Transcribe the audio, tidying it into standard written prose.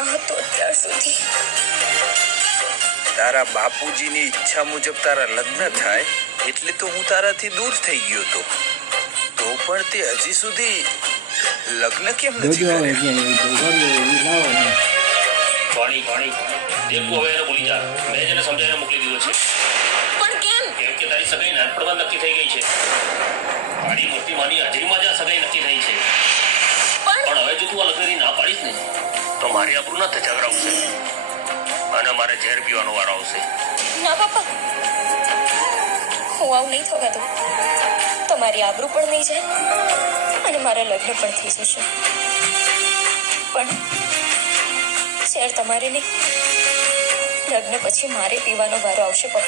ના હતો અત્યાર સુધી. તારા બાપુજીની ઈચ્છા મુજબ તારા લગ્ન થાય એટલે તો હું તારાથી દૂર થઈ ગયો તો પણ તે હજી સુધી લગ્ન કેમ નથી મોકલી દીધો છે. પણ કેમ? કેમ કે તારી સગાઈ નાનપણમાં નક્કી થઈ ગઈ છે. મારી મૂર્તિ માની હાજરીમાં જ આ સગાઈ નક્કી થઈ છે. પણ હવે જો તું આ લગ્નની ના પાડીશ ને તો મારી આબરૂ ના ઝઘડાવશે અને મારે ઝેર પીવાનો વારો આવશે. ના પપ્પા, હું આવું નહીં થવા દઉં. તમારી આબરૂ પણ નહીં જાય અને મારા લગ્ન પણ થઈ જશે. પણ ઝેર તમારે નહીં, લગ્ન પછી મારે પીવાનો વારો આવશે પપ્પા.